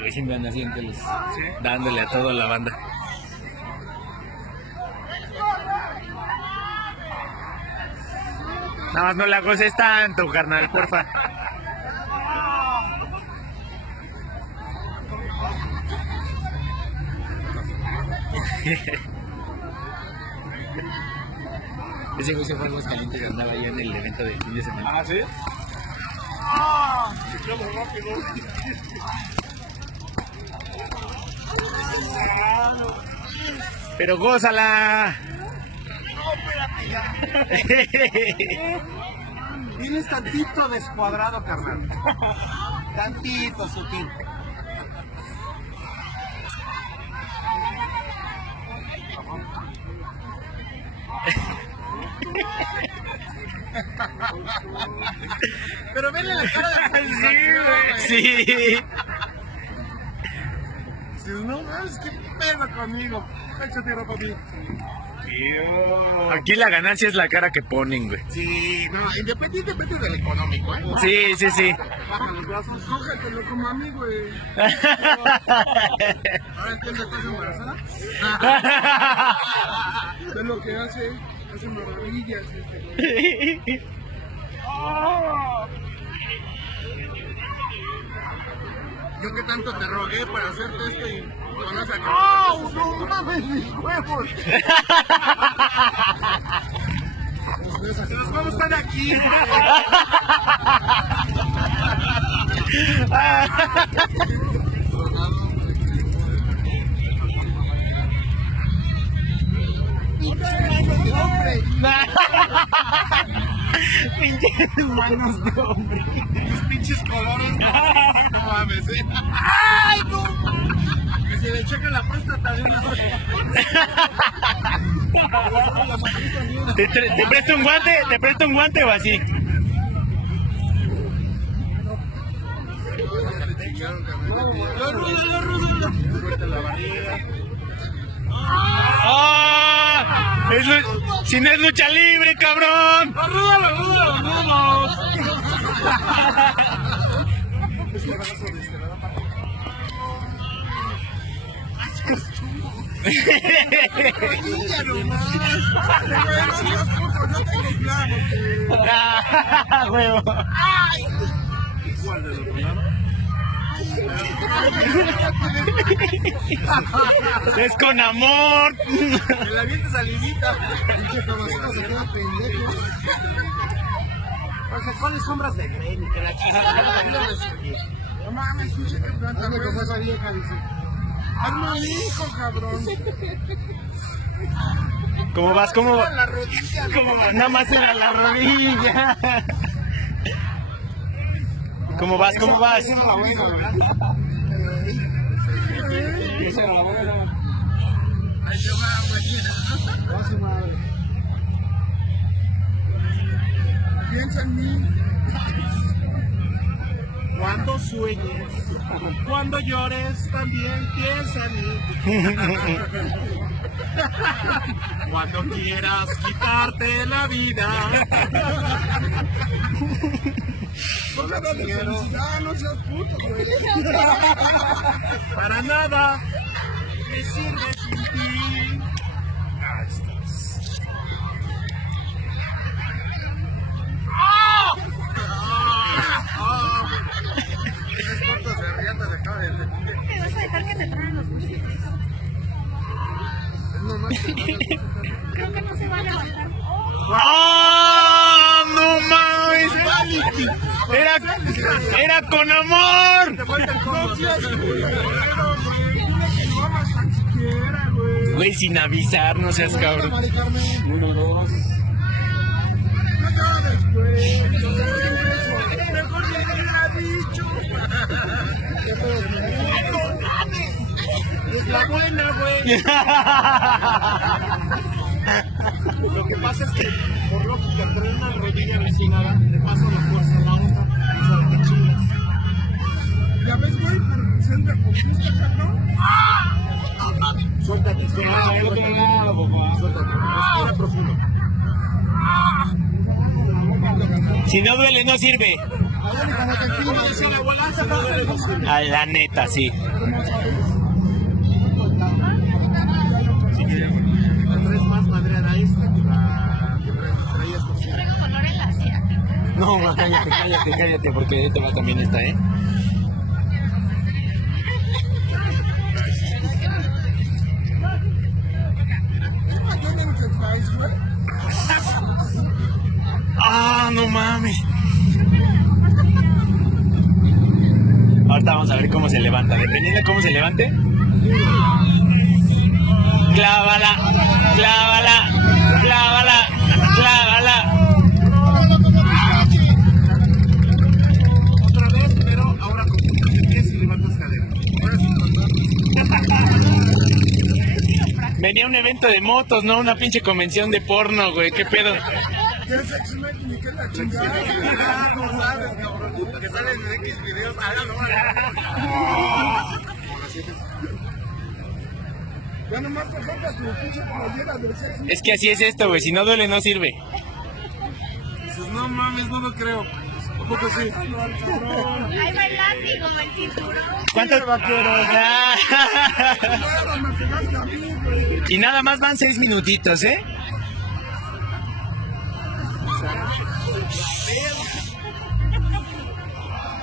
güey, siempre anda así en teles, ¿Sí? dándole a toda la banda. Nada más no la goces tanto, carnal, porfa. Ese güey se fue al más caliente que andaba yo en el evento del fin de semana. ¿Ah, sí? ¡Ah! ¡Qué rápido! Pero gózala. No, espérate ya. Tienes tantito descuadrado, carnal. Tantito sutil. Pero vele la cara de satisfacción, güey. Sí. Si no, es que pedo conmigo. Échate ropa, papi. Aquí la ganancia es la cara que ponen, güey. Sí, no, independientemente del económico, ¿eh? Sí, sí, sí. Baja los brazos, cógetelo como a mí, güey. Ahora entiendes, ¿estás embarazada? Es lo que hace maravillas. Yo que tanto te rogué para hacerte esto y conoces a ¡oh! ¡No mames mis huevos! Los huevos están aquí. Pinches manos de hombre. Tus pinches colores. No mames, ¡ay, no! Que se le checa la próstata de una vez. ¿Te presto un guante? ¿Te presto un guante o así? ¡Ah! Si no es lucha libre, cabrón. Huevo. Es con amor. Me la avientes salivita. Pinche caballero se queda pendejo. Oye, ¿cuáles sombras de Grey? Que la chingada. No mames, pinche que planta. Dame como esa vieja, dice. Hazme un hijo, cabrón. ¿Cómo vas? ¿Cómo? La rodilla. Nada más era la rodilla. ¿Cómo vas? ¿Cómo vas? Piensa en mí. Cuando sueñes, cuando llores, también piensa en mí. Cuando quieras quitarte la vida. No seas puto, güey. Para nada me sirve sin ti. Ahí estás. Tres cortos de riata de acá. ¿Te vas a dejar que te traen los músicos? Creo que no se va a levantar. ¡Ah! ¡No mames! Era con amor. Te falta el combo. Vamos tan siquiera, güey. Güey, sin avisar, no seas cabrón. Uno, dos. No llores, güey. Mejor me hubiera dicho. Es la buena, güey. Lo que pasa es que, por lógica, trae una rodilla lesionada, le paso la fuerza a la otra y se te chingas. ¿Ya ves, güey? Por ser de conquista, cabrón. Suéltate, suéltate. Suéltate. Respira profundo. Si no duele, no sirve. A la neta, sí. Tres más madreada esta que la que traía esta. Traigo color en la sierra. No, ma, cállate, porque ahí te va también esta, ¿eh? Ah, no mames. Ahorita vamos a ver cómo se levanta. Dependiendo de cómo se levante. Clávala, clávala, clávala, clávala. Otra vez, pero ahora con tus pies y levantas cadera. Venía un evento de motos, no una pinche convención de porno, güey. ¿Qué pedo? ¿Quieres X-Men? Ni que la chingada. No sabes, cabrón. Que salen en X videos. Ya nomás te sacas tu pinche playera del sexo. Es que así es esto, güey. Si no duele, no sirve. Dices, no mames, no lo creo. ¿A poco sí? Ahí va el látigo, el cinturón. ¿Cuántos vaqueros? Ah. Claro, me pegaste a mí, güey. Y nada más van 6 minutitos, ¿eh?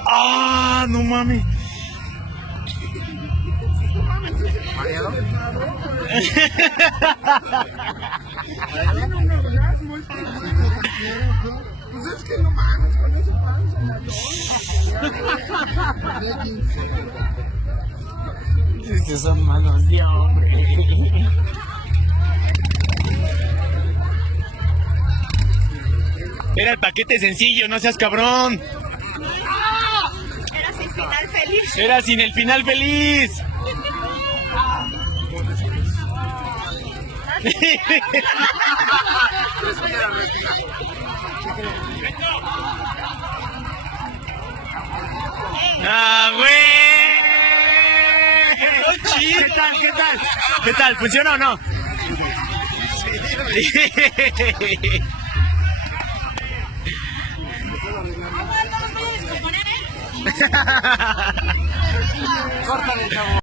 Ah, no mames. ¿Mareado? Pues es que no mames, con ese panza, Es que son manos de hombre. Era el paquete sencillo, no seas cabrón. Era sin final feliz. Era sin el final feliz. ¡Ah, güey! ¿Qué tal? ¿Qué tal? ¿Qué tal? ¿Funciona o no? ¿Cómo los voy a descomponer, eh? Córtale, chavo.